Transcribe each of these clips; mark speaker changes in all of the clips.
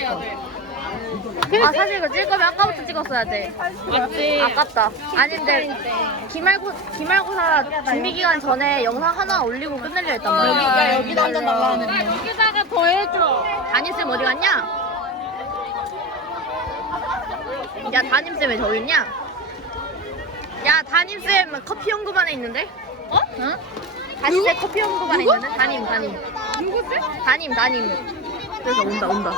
Speaker 1: 아 사실 이거 찍을 거면 아까부터 찍었어야 돼.
Speaker 2: 맞지.
Speaker 1: 아깝다. 아닌데 기말고사 준비 기간 전에 영상 하나 올리고 끝내려 했단 말이야.
Speaker 2: 여기다 한잔 달라 하는데. 여기다가 더 해줘.
Speaker 1: 담임쌤 어디 갔냐? 야 담임쌤 왜 저기 있냐? 야 담임쌤 커피 연구반에 있는데? 어? 응? 담임쌤 커피 연구반에 있는데? 담임
Speaker 2: 누구지?
Speaker 1: 담임 그래서 온다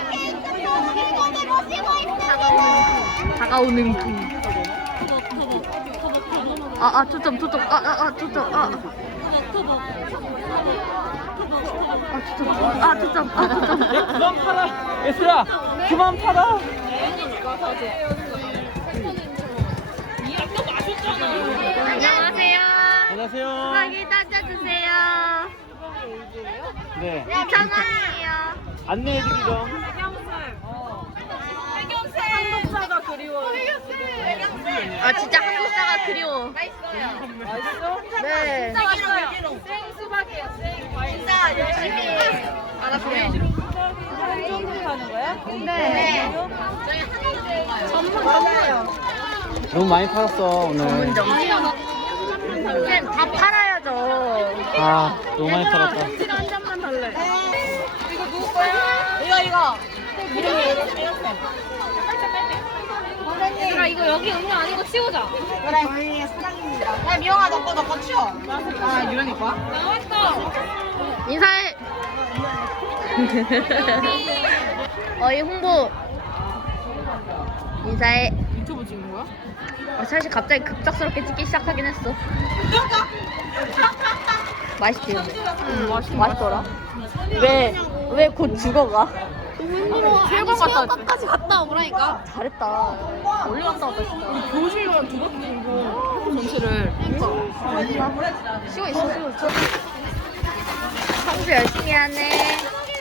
Speaker 1: 다가오는 그 초점 초점
Speaker 3: 야 그만 팔아 얘들아 그만 팔아.
Speaker 1: 안녕하세요.
Speaker 3: 안녕하세요.
Speaker 1: 수박이 따져주세요.
Speaker 3: 네
Speaker 1: 2,000원이에요.
Speaker 3: 안내해드리죠.
Speaker 2: 한국사가 그리워요.
Speaker 1: 아 진짜 한국사가 그리워.
Speaker 2: 맛있어?
Speaker 1: 네.
Speaker 2: 생수박이에요.
Speaker 1: 진짜 열심히 알았어요.
Speaker 2: 한국 하는 거야?
Speaker 1: 네. 전문점이에요.
Speaker 3: 너무 많이 팔았어 오늘.
Speaker 1: 전문점. 쌤 다 팔아야죠.
Speaker 3: 아 너무 많이 팔았다.
Speaker 2: 한 잔만 달래. 이거 누구 거야? 이거. 얘들아 이거 여기 음료 아닌 거 치우자.
Speaker 4: 그래, 저희 사장님입니다. 야, 미영아, 너거 치워. 아, 유령이 거야?
Speaker 2: 나왔어.
Speaker 1: 인사해. 어이 홍보. 인사해.
Speaker 2: 유튜브 찍는 거야?
Speaker 1: 사실 갑자기 급작스럽게 찍기 시작하긴 했어. 맛있지? 맛있더라. 왜 곧 죽어가?
Speaker 2: 최고까지 갔다 오라니까.
Speaker 1: 잘했다. 멀리 갔다 왔다 진짜.
Speaker 2: 교실만 두 바퀴 돌고 전체를.
Speaker 1: 쉬고 있어. 청소 열심히 하네.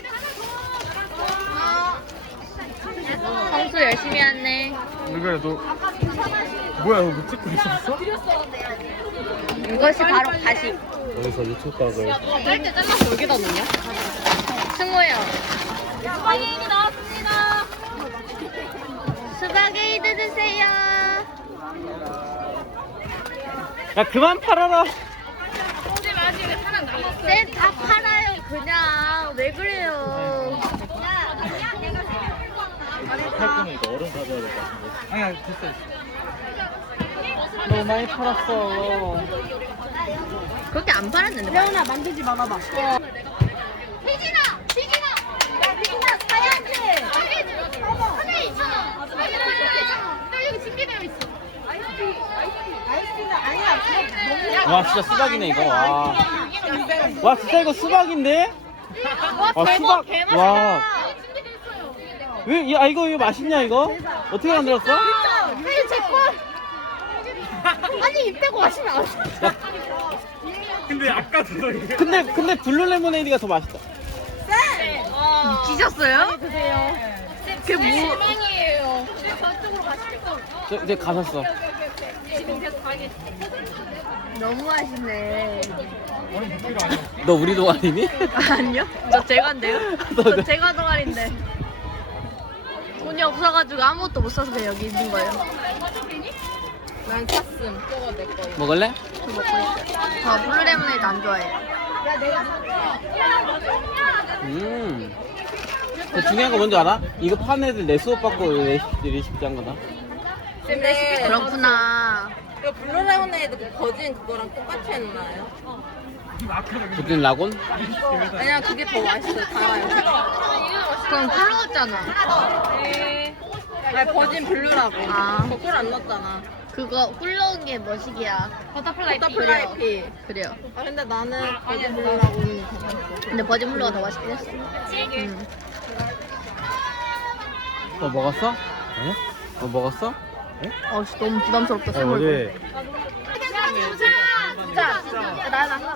Speaker 1: 청소 열심히 하네.
Speaker 3: 누구야 너? 뭐야 너 찍고 있었어?
Speaker 1: 이것이 바로 가식.
Speaker 3: 여기서 유튜브 각을.
Speaker 2: 짧게 잘라서 여기다 놓냐?
Speaker 1: 승호요.
Speaker 2: 스파게티 나왔습니다.
Speaker 1: 스파게이드 드세요.
Speaker 3: 야 그만 팔아라.
Speaker 2: 근데 아직 하나 남았어.
Speaker 1: 쌤다 팔아요 그냥. 왜 그래요?
Speaker 3: 팔 거면 이거 얼음 가져야 될 것 같은데. 아니야 됐어. 너무 많이 팔았어.
Speaker 1: 그렇게 안 팔았는데.
Speaker 4: 태훈아, 만들지 말아봐.
Speaker 1: 혜진아 사야지. 하나 2,000원. 나 여기 준비되어 있어.
Speaker 4: 아이스크림 아니야.
Speaker 3: 와 진짜 수박이네 이거. 와 진짜 이거 수박인데? 와 수박. 와. 왜? 야 이거 맛있냐 이거? 어떻게 만들었어?
Speaker 1: 아니 제 거. 아니 입 대고 마시면 안 돼.
Speaker 3: 근데 아까 근데 블루 레모네이드가 더 맛있다.
Speaker 1: 미치셨어요? 그게 뭐?
Speaker 2: 실망이에요. 저쪽으로 가시겠어.
Speaker 3: 저 이제 가셨어.
Speaker 2: 지금 계속 가겠지.
Speaker 1: 너무 맛있네.
Speaker 3: 너 우리 동아리니?
Speaker 1: 아니요? 저 제가인데요? 저 제가 동아리인데 돈이 없어가지고 아무것도 못 사서 여기 있는 거예요.
Speaker 2: 난 찼음. 저거 내 거.
Speaker 3: 먹을래?
Speaker 1: 저 먹고 있어요. 저 블루레모네이드 안 좋아해요.
Speaker 3: 그 중요한 거 뭔지 알아? 이거 판 애들 내 수업 받고 레시피 한 거다.
Speaker 2: 근데
Speaker 1: 그렇구나.
Speaker 2: 이거 블루레모네이드 그 버진 그거랑 똑같이 했나요?
Speaker 3: 부진 라곤?
Speaker 2: 아니야 그게 더 맛있어요. 달아요.
Speaker 1: 그럼 꿀러왔잖아.
Speaker 2: 아니 버진 블루라고.
Speaker 1: 아.
Speaker 2: 저 꿀 안 넣었잖아.
Speaker 1: 그거 꿀러온 게 뭐시기야?
Speaker 2: 버터플라이 피.
Speaker 1: 그래요.
Speaker 2: 아 근데 나는 버진 블루라고는 괜찮았어.
Speaker 1: 근데 버진 블루가 더 맛있긴 했어.
Speaker 3: 너 먹었어? 네? 너 먹었어?
Speaker 1: 씨, 너무 부담스럽다. 쌤 얼굴. 자, 나.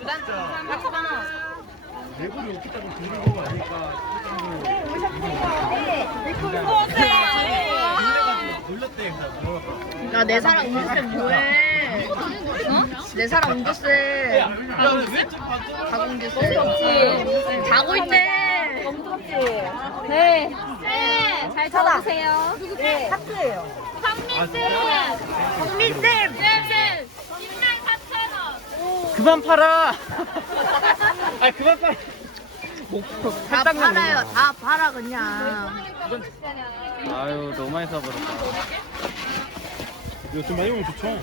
Speaker 1: 야, 내 사랑 음주쌤 뭐해? 어? 내 사랑 음주쌤. 박음주쌤. 자고 있대.
Speaker 2: 네.
Speaker 1: 잘 적어주세요.
Speaker 4: 네. 하트예요.
Speaker 1: 정민쌤.
Speaker 3: 그만 팔아. 아 그만 팔아.
Speaker 1: 다 팔아요. 다 팔아 그냥.
Speaker 3: 아유 너무 많이 사버렸다. 이거 좀 많이 먹으면 좋죠.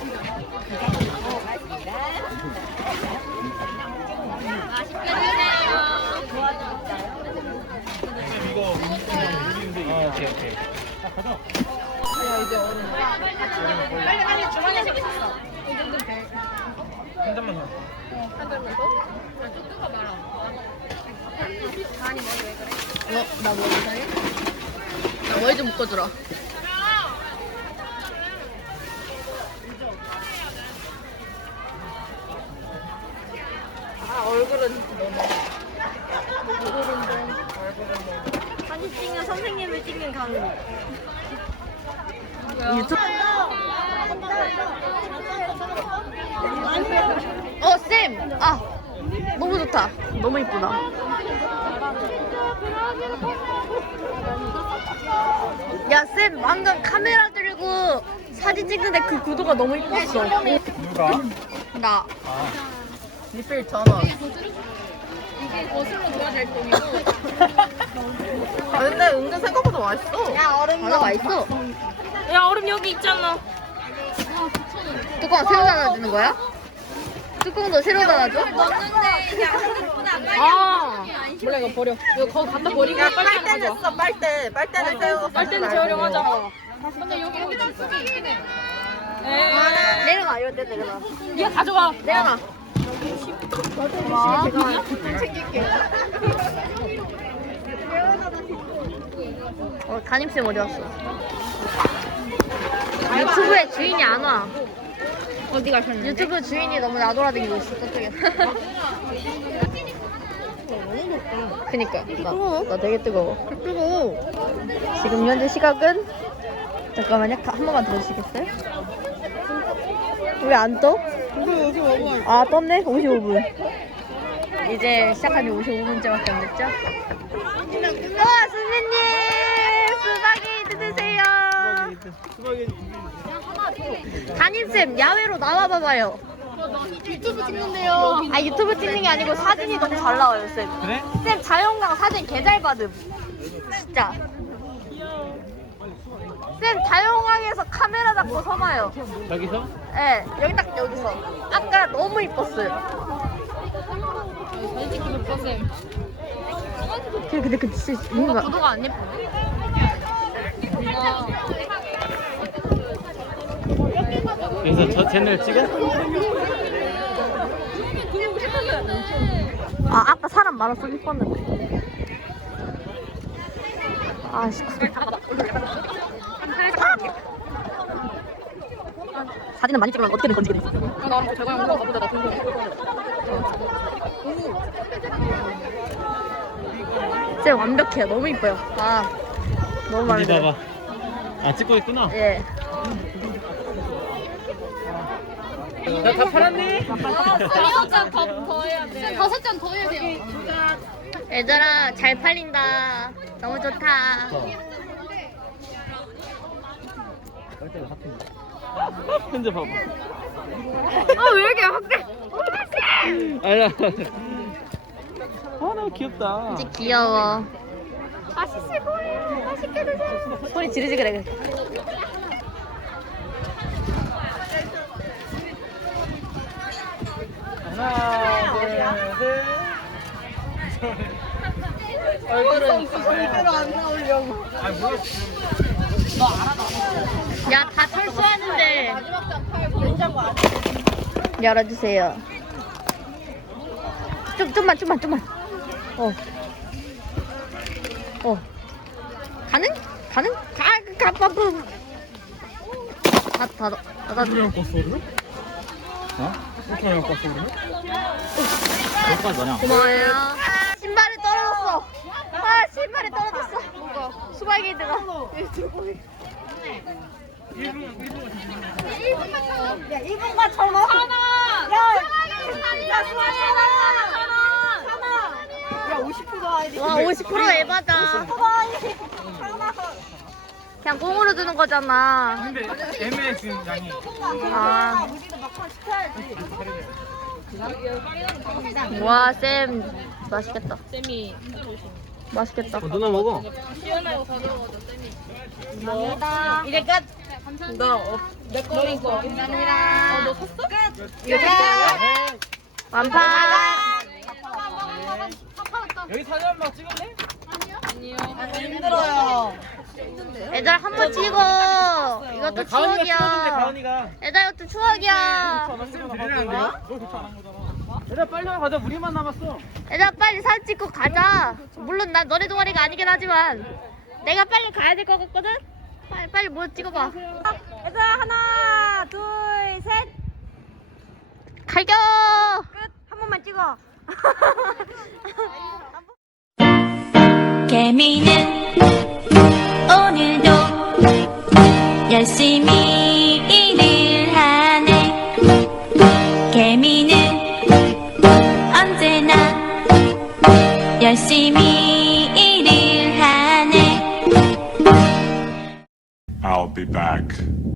Speaker 3: 이거 아 오케이 오케이. 가자.
Speaker 4: 빨리 주머니에 있었어.
Speaker 3: 한 잔만 더.
Speaker 1: 나 뭐 이상해? 나 머리 좀 묶어주라.
Speaker 4: 얼굴은
Speaker 1: 사진 찍는 선생님을 찍는 강의. 유튜브. 쌤! 아! 너무 좋다. 너무 이쁘다. 야, 쌤, 방금 카메라 들고 사진 찍는데 그 구도가 너무 이뻤어.
Speaker 3: 누가?
Speaker 1: 나.
Speaker 3: 아.
Speaker 1: 리필 전원.
Speaker 2: 이게 거슬러 줘야 될 돈이고.
Speaker 4: 아 근데 은근 생각보다 맛있어.
Speaker 1: 야, 얼음 나 맛있어.
Speaker 2: 야 얼음 여기 있잖아.
Speaker 1: 뚜껑 새로 닫아주는 거야? 뚜껑도 새로 닫아줘? 아.
Speaker 2: 몰라 이거 버려. 이거 거기 갖다 버리고
Speaker 4: 야
Speaker 2: 빨대
Speaker 4: 빨대는 써 빨대. 빨대는 세우고.
Speaker 2: 빨대는 재활용하자. 근데 여기 할 수도 있긴 해. 에이.
Speaker 1: 내려놔, 이럴 때 내려놔.
Speaker 2: 네가 가져가.
Speaker 1: 내려놔. 담임쌤 어디 갔어? 유튜브에 주인이 안 와.
Speaker 2: 어디 가셨는데?
Speaker 1: 유튜브 주인이 너무 나돌아다니고 있어, 저쪽에. 그니까. 나 되게 뜨거워. 뜨거워. 지금 현재 시각은, 잠깐만요. 한 번만 들어주시겠어요? 왜 안 떠? 아, 떴네? 55분. 이제 시작한 지 55분째밖에 안 됐죠? 와, 선생님! 수박이 드세요. 담임쌤, 야외로 나와봐봐요.
Speaker 2: 유튜브 찍는데요.
Speaker 1: 아, 유튜브 찍는 게 아니고 사진이 너무 잘 나와요, 쌤.
Speaker 3: 그래?
Speaker 1: 쌤, 자연광 사진 개 잘 받음. 진짜. 쌤, 자연광에서 카메라 잡고 서봐요.
Speaker 3: 여기서?
Speaker 1: 네, 여기 딱 여기서. 아까 너무 이뻤어요.
Speaker 2: 사진 찍기 못 봤어요.
Speaker 1: 근데 그 진짜 뭔가
Speaker 2: 구도가 안 예뻐.
Speaker 3: 그래서 저 채널 찍어?
Speaker 1: 아 아까 사람 많아서 이뻤는데. 아씨. 사진은 많이 찍으면 어떻게든 건지게 돼 있어.
Speaker 2: 나뭐 제가 영상 가보자 나 돈.
Speaker 1: 쌤 완벽해요. 너무 이뻐요. 아 너무 마음에 들어요.
Speaker 3: 어디다가? 아 찍고 있구나.
Speaker 1: 예.
Speaker 3: 나 다 팔았네.
Speaker 2: 다섯 잔더 해야 돼. 다섯 잔 더 해야 돼요.
Speaker 1: 얘들아 잘 팔린다. 너무 좋다.
Speaker 3: 현재 봐봐.
Speaker 1: 아 왜 이렇게 확대?
Speaker 3: 아야. 아 너무 귀엽다.
Speaker 1: 진짜 귀여워. 맛있을 거예요. 맛있게 드세요. 소리 지르지 그래.
Speaker 3: 하나, 둘, 셋.
Speaker 4: 얼굴은 절대로 안 나오려고.
Speaker 3: 아 뭐야?
Speaker 1: 야 다 철수하는데 열어주세요. 좀만. 가능? 가빠뿜. 닫아.
Speaker 3: 우리랑 버스를? 어? 우리랑 버스를? 여기까지 너냐?
Speaker 1: 고마워요. 신발이 떨어졌어. 아 신발이 떨어졌어. 수박이들아. 야 1분만 천 원. 야 50% 아이디. 와 50% 에바다. 50% 아이디. 그냥 꽁으로 주는 거잖아.
Speaker 3: 근데 애매해 지금 양이.
Speaker 1: 아. 와, 쌤 맛있겠다.
Speaker 2: 쌤이
Speaker 1: 맛있겠다.
Speaker 3: 누나 먹어.
Speaker 4: 이제 끝.
Speaker 2: 내 거니까.
Speaker 4: 감사합니다.
Speaker 2: 너 샀어?
Speaker 1: 완판.
Speaker 3: 여기 사진 한 번 찍을래?
Speaker 4: 힘들어요.
Speaker 1: 애들 한 번 찍어. 이것도
Speaker 3: 가은이가 찍어준대
Speaker 1: 추억이야.
Speaker 3: 가은이가.
Speaker 1: 애들 이것도 추억이야.
Speaker 3: 얘들아 빨리 와 가자. 우리만 남았어.
Speaker 1: 애들 빨리 사진 찍고 가자. 물론 난 너네 동아리가 아니긴 하지만 내가 빨리 가야 될 것 같거든. 빨리 뭐 찍어봐.
Speaker 2: 얘들아 하나 둘 셋.
Speaker 1: 갈겨.
Speaker 2: 한 번만 찍어.
Speaker 5: 개미는 오늘도 열심히 일을 하네. 개미는 언제나 열심히 일을 하네.
Speaker 6: I'll be back.